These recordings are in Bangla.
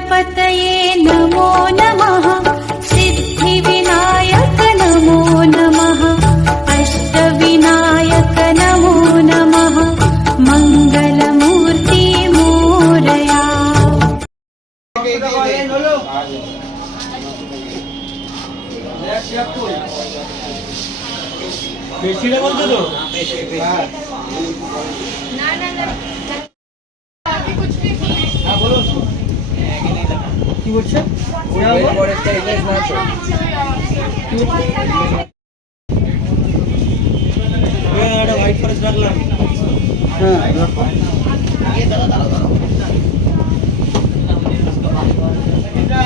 गणपतये नमो नमः सिद्धिविनायक नमो नमः अष्टविनायक नमो नमः मंगलमूर्ति मोरया। বেশিটা বলছো তো না না না হ্যাঁ বলো কি বলছে ওরা পরে একটা ইমেজ না তো এটা হোয়াইট ফরেস্ট রাখলাম হ্যাঁ ये दादा दादा এটা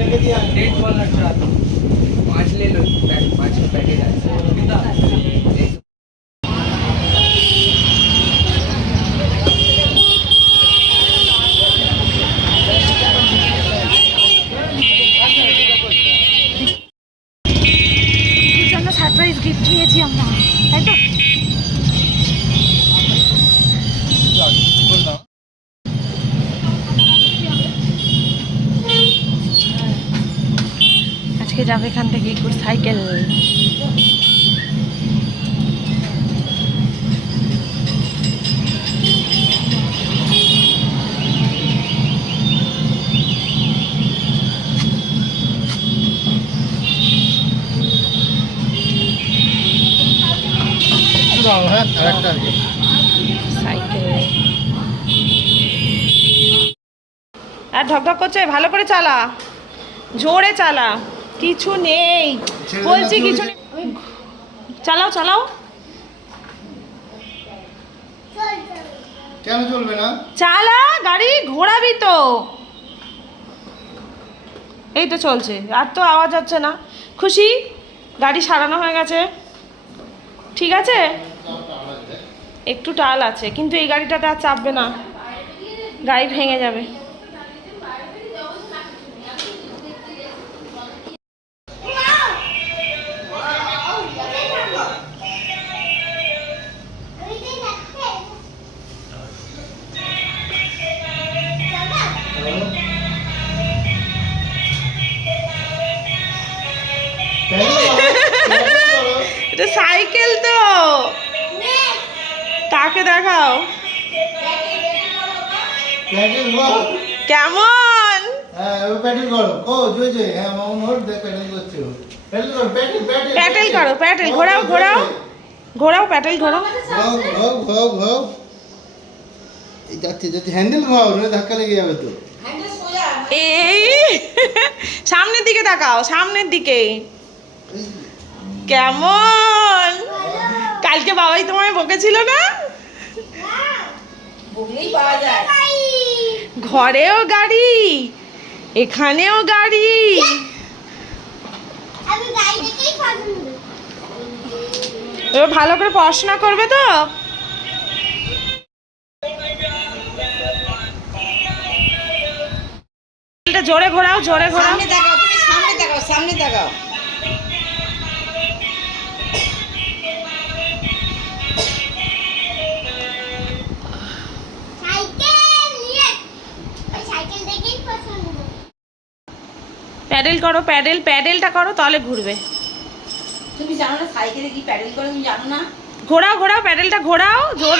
রেখে দিয়া डेट वाला अच्छा 5 ले लो 5 का पैकेट है कितना সারপ্রাইজ গিফট নিয়েছি আমরা, তাই তো? আজকে যাবে এখান থেকে একটু সাইকেল। আর ঢকঢক করছে, ভালো করে চালা, জোরে চালা, কিছু নেই বলছি, কিছু নেই, চালাও চালাও। কেন চলবে না? চালা, গাড়ি ঘোরাবি তো। এই তো চলছে, আর তো আওয়াজ হচ্ছে না। খুশি? গাড়ি সারানো হয়ে গেছে, ঠিক আছে? একটু টাল আছে, কিন্তু এই গাড়িটাতে আর চাপবে না, গাড়ি ভেঙে যাবে। এটা সাইকেল তো, তাকে দেখাও কেমন। প্যাডেল করো, ও জয় জয়, হ্যাঁ মামুন ওর দেখ প্যাডেল করছে, প্যাডেল করো, প্যাডেল প্যাডেল প্যাডেল করো, প্যাডেল ঘোরাও ঘোরাও ঘোরাও, প্যাডেল ঘোরাও, ঘোরাও ঘোরাও ঘোরাও ঘোরাও। এই যাচ্ছে যাচ্ছে, হ্যান্ডেল ঘোরাও, না ধাক্কা লেগে যাবে তো। এই সামনের দিকে তাকাও, সামনের দিকে। কেমন? কালকে বাবাই তোমায় বকেছিল না? ঘরেও গাড়ি, এখানেও গাড়ি। এবার ভালো করে পড়াশোনা করবে তো। জোরে ঘোরাও, জোরে ঘোরাও, সামনে তাকাও, তুমি সামনে তাকাও, সামনে তাকাও। প্যাডেল করো, প্যাডেল, প্যাডেলটা করো, তাহলে ঘুরবে। তুমি জানো না সাইকেলে কি প্যাডেল করে, তুমি জানো না? ঘোরাও ঘোরাও, প্যাডেলটা ঘোরাও, জোর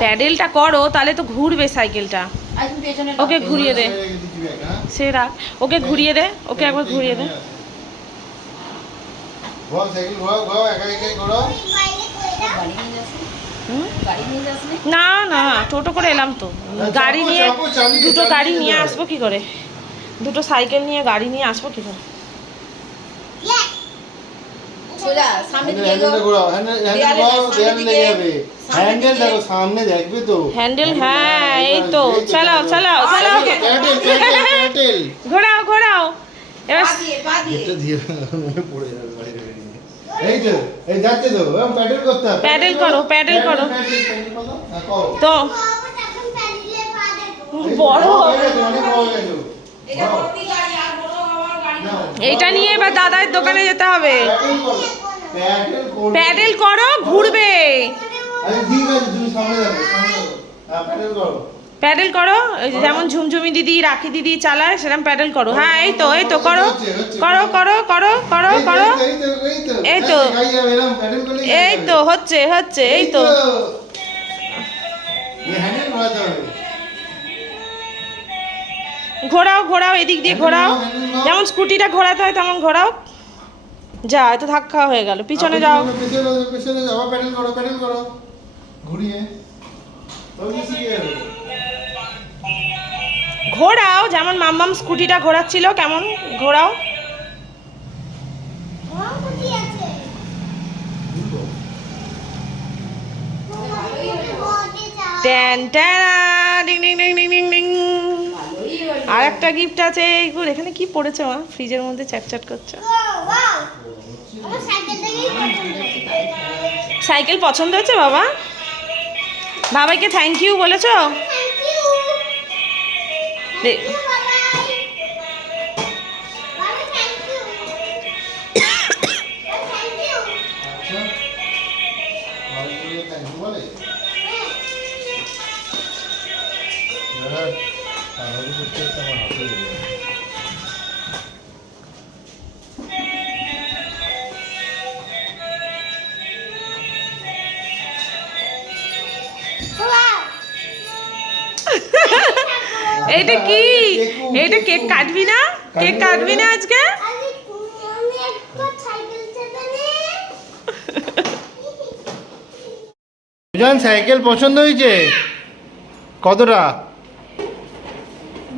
প্যাডেলটা করো, তাহলে তো ঘুরবে সাইকেলটা। ওকে ঘুরিয়ে দে, সে রাখ, ওকে ঘুরিয়ে দে, ওকে একবার ঘুরিয়ে দে। ঘোরাও সাইকেল, ঘোরাও ঘোরাও, একা একাই ঘোরাও। না না, টোটো করে এলাম তো, গাড়ি নিয়ে দুটো গাড়ি নিয়ে আসবো কি করে, দুটো সাইকেল নিয়ে গাড়ি নিয়ে আসবো কি করে? সোজা সামনে দিকে হ্যান্ডেলটা ঘোরাও, হ্যান্ডেল ঘোরাও, দেয়াল লেগে যাবে। হ্যান্ডেল দেখো সামনে দেখবে তো, হ্যান্ডেল, হ্যাঁ এই তো, চালাও চালাও চালাও, প্যাডেল প্যাডেল প্যাডেল ঘোরাও ঘোরাও। এবার পা দিয়ে এটা দিয়ে পড়ে যাবে বাইরে বেরিয়ে। এই তো, এই যাচ্ছে তো, প্যাডেল করতে হবে। প্যাডেল করো, প্যাডেল করো প্যাডেল করো, হ্যাঁ করো। তো বড় হয়ে গেছে, অনেক হয়ে গেছে। এটা ভর্তি গাড়ি, আর বড় হওয়ার গাড়ি না। এইটা নিয়ে এবার দাদার দোকানে যেতে হবে। প্যাডেল করো, প্যাডেল করো। প্যাডেল করো, ঘুরবে। আরে ঠিক আছে, তুমি সামনে যাবে, সামনে যাবে। প্যাডেল করো। প্যাডেল করো, ওই যে যেমন ঝুমঝুমি দিদি রাখি দিদি চালায় সেরকম প্যাডেল করো। হ্যাঁ এই তো করো করো করো করো করো করো। এই তো। খাই যাবে এরকম প্যাডেল করলে এই তো হচ্ছে হচ্ছে এই তো। এই হ্যান্ডেল ঘোরাতে হবে। ঘোরাও ঘোরাও, এদিক দিয়ে ঘোরাও, যেমন স্কুটিটা ঘোরাতে হয় তেমন ঘোরাও। যা এত ধাক্কা হয়ে গেল, পিছনে যাও। পিছনে যাও, আবার প্যাডেল করো ঘুরিয়ে। তবে শিখে যাবে। ঘোরাও, যেমন মাম্মাম স্কুটিটা ঘোরাচ্ছিল কেমন ঘোরাও। ট্যান ট্যানা, ডিং ডিং ডিং ডিং ডিং ডিং। আর একটা গিফট আছে। এইগুলো এখানে কি পড়েছে মা? ফ্রিজের মধ্যে চ্যাটচ্যাট করছে। সাইকেল পছন্দ হয়েছে বাবা? বাবাইকে থ্যাংক ইউ বলেছো? দে- আচ্ছা থ্যাংক ইউ বলে। হ্যাঁ তাহলে করতে আমার হাতে লেগে যাবে। এইটা কি? এইটা কেক কাটবি না? কেক কাটবি না আজকে? সুজান সাইকেল পছন্দ হয়েছে? কতটা?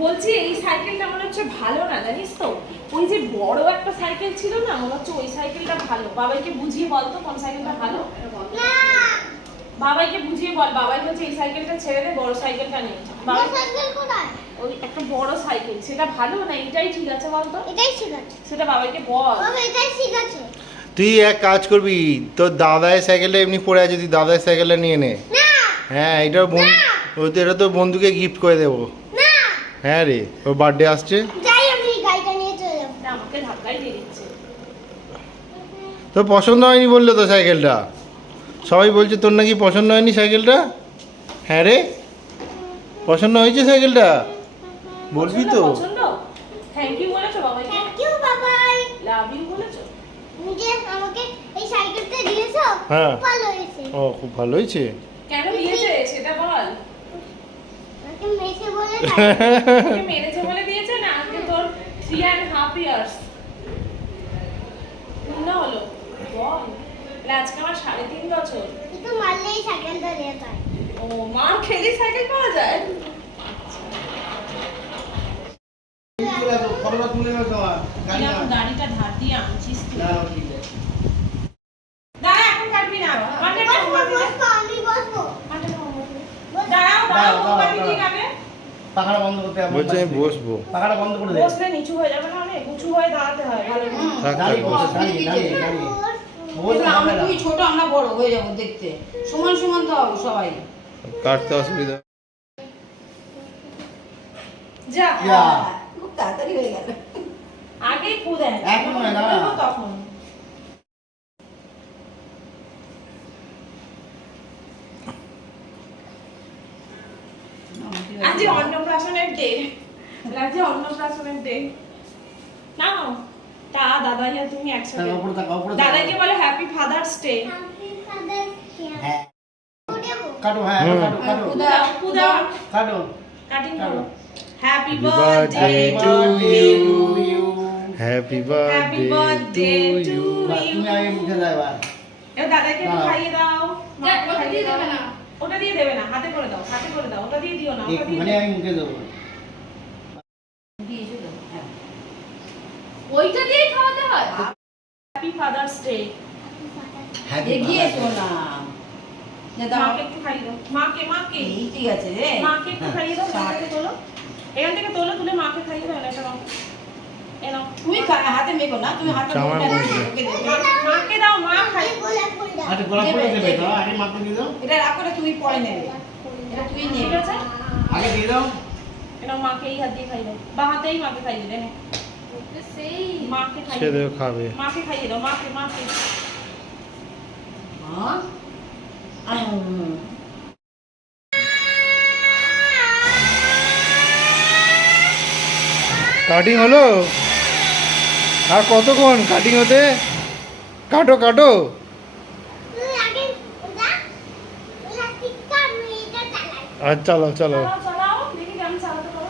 বলছি এই সাইকেলটা মনে হচ্ছে ভালো না, জানিস তো? ওই যে বড় একটা সাইকেল ছিল না, মনে হচ্ছে ওই সাইকেলটা ভালো। বাবাইকে বুঝিয়ে বল তো কোন সাইকেলটা ভালো। বাবাইকে বুঝিয়ে বল, বাবাই বলছে এই সাইকেলটা ছেড়ে দে, বড় সাইকেলটা নে। বাবাই ওই একটা বড় সাইকেল, সেটা ভালো না এটাই ঠিক আছে বল তো? এটাই ঠিক আছে সেটা বাবাইকে বল। বাবা এটাই ঠিক আছে তুই এক কাজ করবি, তোর দাদার সাইকেলটা এমনি পড়ে আছে, তুই দাদার সাইকেলটা নিয়ে নে। না হ্যাঁ এটা এটা তো বন্ধুকে গিফট করে দেবো। না হ্যাঁ রে, ওর বার্থডে আসছে। যাই আমি গাড়িটা নিয়ে চলে যাব এটা আমাকে ধাক্কাই দিয়ে দিচ্ছে। তোর পছন্দ হয়নি বললো তো সাইকেলটা, সবাই বলছে তোর নাকি পছন্দ হয়নি সাইকেলটা। হ্যাঁ রে, পছন্দ হয়েছে সাইকেলটা? বলবি তো? পছন্দ? থ্যাংক ইউ বলেছো বাবাইকে? থ্যাংক ইউ বাবাই লাভ ইউ বলেছো? তুমি যে আমাকে এই সাইকেলটা দিয়েছো হ্যাঁ। খুব ভালো হয়েছে ও খুব ভালো হয়েছে। কেন দিয়েছে সেটা বল। আমাকে মেসে বলে তোকে মেরেছে বলে দিয়েছে না? আজকে তোর 3.5 ইয়ার্স পূর্ণ হলো। বল তাহলে আজকে আমার 3.5 বছর। কিন্তু মারলে এই সাইকেলটা নিয়ে যায় ও মার খেলে সাইকেল পাওয়া যায়? গাড়িটা ধার দিয়ে আনছিস তুই। দাঁড়া এখন কাটবি না। বসবো আমি বসবো দাঁড়াও মোমবাতি দিয়ে কাটে। পাখাটা বন্ধ করতে হবে। বলছে আমি বসবো। পাখাটা বন্ধ করে দে। বসলে নিচু হয়ে যাবে না, অনেক উঁচু হয়ে দাঁড়াতে হয় ভালো করে। থাক থাক দাঁড়িয়ে বস। বস, দাঁড়িয়ে, দাঁড়িয়ে, দাঁড়িয়ে। বস, কিন্তু আমরা হবে না। তুমি ছোট আমরা বড় হয়ে যাবো দেখতে, সমান সমান তো হবো সবাই। কাটতে অসুবিধা। যা যা। খুব তাড়াতাড়ি হয়ে গেল। আগেই ফু দেন এখন নয়, দাঁড়া। তখন। আজ অন্নপ্রাশনের ডে, আজকে অন্নপ্রাশনের ডে। না তা দাদাই আর তুমি একসাথে। তার উপরে তাকা, উপরে তাকা। দাদাকে বলে হ্যাপি ফাদার্স ডে। হ্যাঁ। কাটো, হ্যাঁ, কাটো, কাটো। পূজা কাটো। কাটিং করো। Happy Happy birthday birthday to to you, you. Happy happy birthday birthday to to you. You. তুমি আগে মুখে দাও এবার। এবার দাদাকে একটু না। খাইয়ে দাও। দেখ, মাকে ওটা খাইয়ে দিয়ে দাও। দেবে না। ওটা দিয়ে দেবে না, হাতে করে দাও, হাতে করে দাও। ওটা দিয়ে দিও না, ওটা দিয়ে একটুখানি আমি মুখে দেবো। দিয়েছো তো? হ্যাঁ। ওইটা দিয়ে খাওয়াতে হয়? Happy father's day. Happy এগিয়ে এসো birthday. না। যে দাও। মাকে একটু খাইয়ে দাও। মাকে মাকে এই ঠিক আছে রে। মাকে একটু খাইয়ে দাও। এখান থেকে তোলো, এখান থেকে তোলো, তুলে মাকে খাইয়ে দাও। এটা নাও, এ নাও। তুমি হাতে মেখো না, তুমি হাতে জামার মেখো না, মধ্যে। ওকে দেবে। মাকে দাও, মা খাই। গোলাপ ফুল দাও আচ্ছা, গোলাপ ফুল দেবে তো? আগে মাকে দিয়ে দাও। এটা রাখো না, তুমি পরে নেবে। এটা তুই ঠিক নেবে। আছে, আগে দিয়ে দাও। এ নাও, মাকে এই হাত দিয়ে খাইয়ে দাও। বা হাতেই মাকে খাইয়ে দে। নে। মাকে খাইয়ে সে দাও, দেখো খাবে। মাকে খাইয়ে দাও। মাকে মাকে হ্যাঁ? কাটিং হলো? আর কতক্ষণ কাটিং হতে? কাটো কাটো। তুই আগে যা ওলা টিকা আমি এটা চালাই আর চলো চলো। চালাও চালাও দেখি কেমন চালাতে পারো।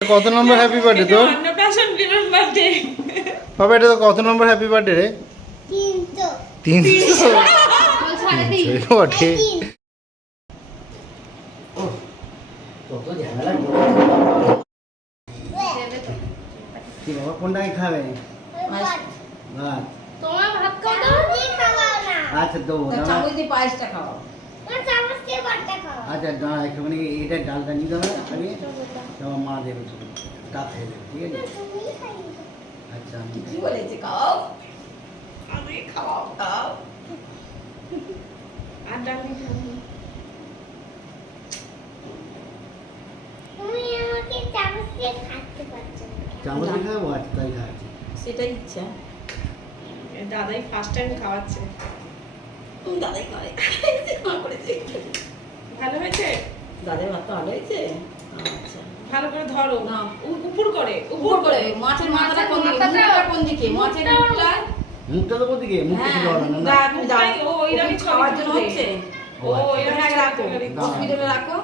কত নম্বর হ্যাপি বার্থডে তোর? অন্নপ্রাশন বার্থডে। বাবা এটা তো কত নম্বর হ্যাপি বার্থডে রে? 300 300 বটে। কি বাবা কোনটাই খাবে? ভাত। তোমার ভাত খাও দাও দিয়ে খাওয়াও না আচ্ছা দেবো দাঁড়া। চামচ দিয়ে পায়েসটা খাও। তোমার চামচ দিয়ে ভাতটা খাও আচ্ছা দাঁড়া একটুখানি এটা ডালটা নিয়ে যাবে আগে তোমার মা দেবে ডাল খেয়ে দেবে ঠিক আছে? তুমি খাইও আচ্ছা আমি কি বলেছে খাও? আমি খাও খাও। আর ডাল দিয়ে খাবো। তুমি আমাকে চামচ দিয়ে খাইতে পারছো না চামচ দিয়ে খাবো আচ্ছা তাই খাচ্ছি। সেটাই ইচ্ছা। দাদাই ফার্স্ট টাইম খাওয়াচ্ছে। দাদাই করে। মা করেছে। ভালো হয়েছে? দাদার ভাত তো ভালো হয়েছে? আচ্ছা। ভালো করে ধরো না। উপর করে উপর করে মাছের মাথাটা কোন দিকে? মুখটা কোন দিকে? মাছের মুখটা মুখটা তো কোনদিকে? মুখটা হ্যাঁ, ছিল না না দাঁড়া, তুমি দাঁড়া। ও, ওইরকমই ছবি খাওয়ার জন্য তুলবে। হচ্ছে? ও এরকম হ্যাঁ, রাখো। দাঁড়া। হসপিটালে রাখো।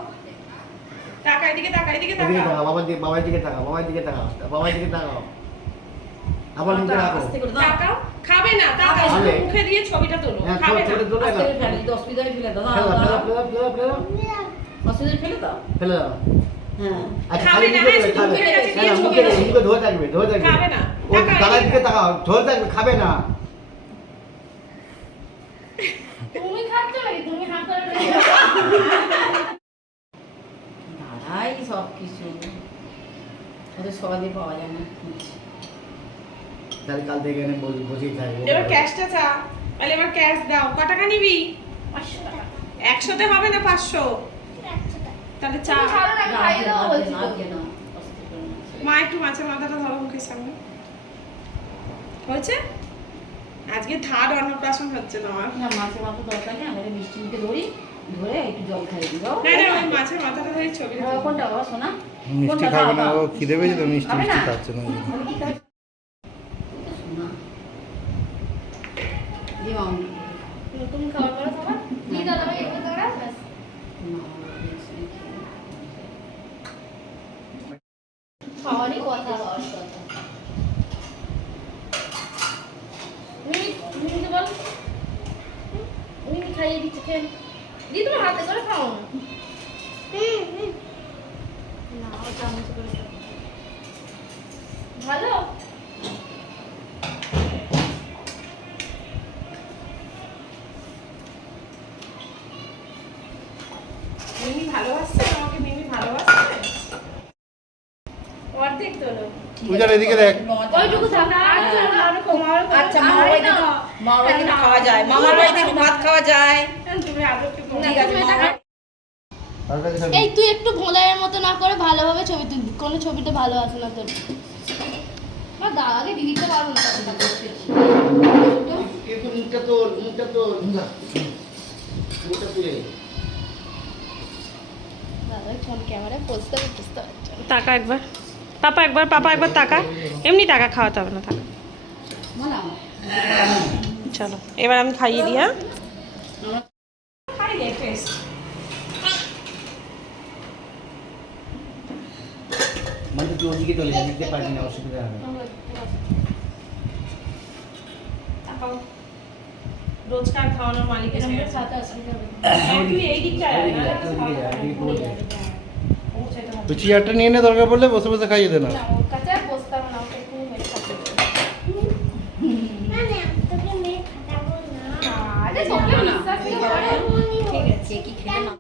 টাকা এদিকে টাকা এদিকে এদিকে টাকা। তাকাও বাবার দিকে তাকাও বাবার দিকে তাকাও বাবার দিকে তাকাও আবার মুখে রাখো। আস্তে করে দাও। টাকাও খাবে না টাকা শুধু খাবে। মুখে দিয়ে ছবিটা তোলো হ্যাঁ খাবে না ছোট ছোট আস্তে করে ফেলে দিও, হসপিটালে ফেলে দাও। দাও, ফেলে দাও। ফেলে ফেলে ফেলে হসপিটালে ফেলে দাও। ফেলে দাও হ্যাঁ। আচ্ছা খাবে খালি না, মুখে হ্যাঁ, খাবে মুখের কাছে না দিয়ে না, ছবি মুখে তোলো। মুখে ধরে থাকবে খাবে না। ও টাকা দাদার এদিকে দিকে তাকাও ধরে থাকবে খাবে না তুমি খাচ্ছো নাকি তুমি হাত করে দাঁড়াই সব কিছু। ওদের সবাই পাওয়া যায় না। তাহলে কাল থেকে এনে বসেই থাকবে এবার ক্যাশটা চা তাহলে এবার ক্যাশ দাও কত টাকা নিবি 500 টাকা 100 তে হবে না 500 100 টাকা তাহলে চা খাইয়ে দাও বলছি তো। মা একটু মাছের মাথাটা ধরো মুখের সামনে হয়েছে আজকে থার্ড অন্নপ্রাশন হচ্ছে তোমার না মাছের মাথা দরকার নেই, আমরা মিষ্টি মুখে ধরি, ধরে একটু জল খাইয়ে দিব। না না ওই মাছের মাথাটা ধরে ছবি কোনটা বাবা সোনা? মিষ্টি কোনটা? খাবে না দাও, ও দাও। খিদে পেয়েছে তো মিষ্টি খাবে মিষ্টি না? খাচ্ছে না ওই জন্য। আমি কি খাই? সোনা। দি মামনি। নতুন খাবার করে সবার কি দাদা ভাই এগুলো তোরা ব্যাস খাওয়ারই কথা মিনি বল মিনি খাইয়ে দিচ্ছে খেয়ে দি তোমার হাতে করে খাও না ও চামচ করে খাও ভালো মিমি ভালোবাসছে আমাকে মিমি ভালোবাসছে অর্ধেক তোলো পূজার এদিকে দেখ ওইটুকু থাক আর কমার আচ্ছা মামার বাড়িতে মামার বাড়িতে খাওয়া যায়, মামার বাড়িতে একটু ভাত খাওয়া যায়। তুমি আরো একটু ঠিক আছে মামার আর কাছে থাকবি। এই তুই একটু ভোঁদায়ের মতো না করে ভালোভাবে ছবি তুল কোনো ছবিতে ভালো আসে না তোর মা দাদাকে দিতে পারবো না একটু মুখটা তোল মুখটা তুলে দাদা ফোন ক্যামেরায় বুঝতে পারছে টাকা একবার পাপা একবার টাকা এমনি টাকা খাওয়াতে হবে না টাকা চলো এবার আমি খাইয়ে দিই হ্যাঁ খাই রে টেস্ট মানে তুই ওদিকে চলে যা দিতে পারবি না অসুবিধা হবে তাকাও রোজকার খাওয়ানোর মালিক এসে গেছে সাথে অসুবিধা হবে তুই এই দিকটা আয়, ওদিকে যা, নাহলে ওদিকে যা, এদিকে পৌঁছে যা। পৌঁছাতে হবে। তুই চেয়ারটা নিয়ে নে দরকার পড়লে বসে বসে খাইয়ে দে না না ওর কাছে আর বসতে হবে না ওকে একটু মেরে খাতে দেবে তোকে মেরে খাটাবো না আরে তোকে বিশ্বাস করে ঠিক আছে কি খেলে না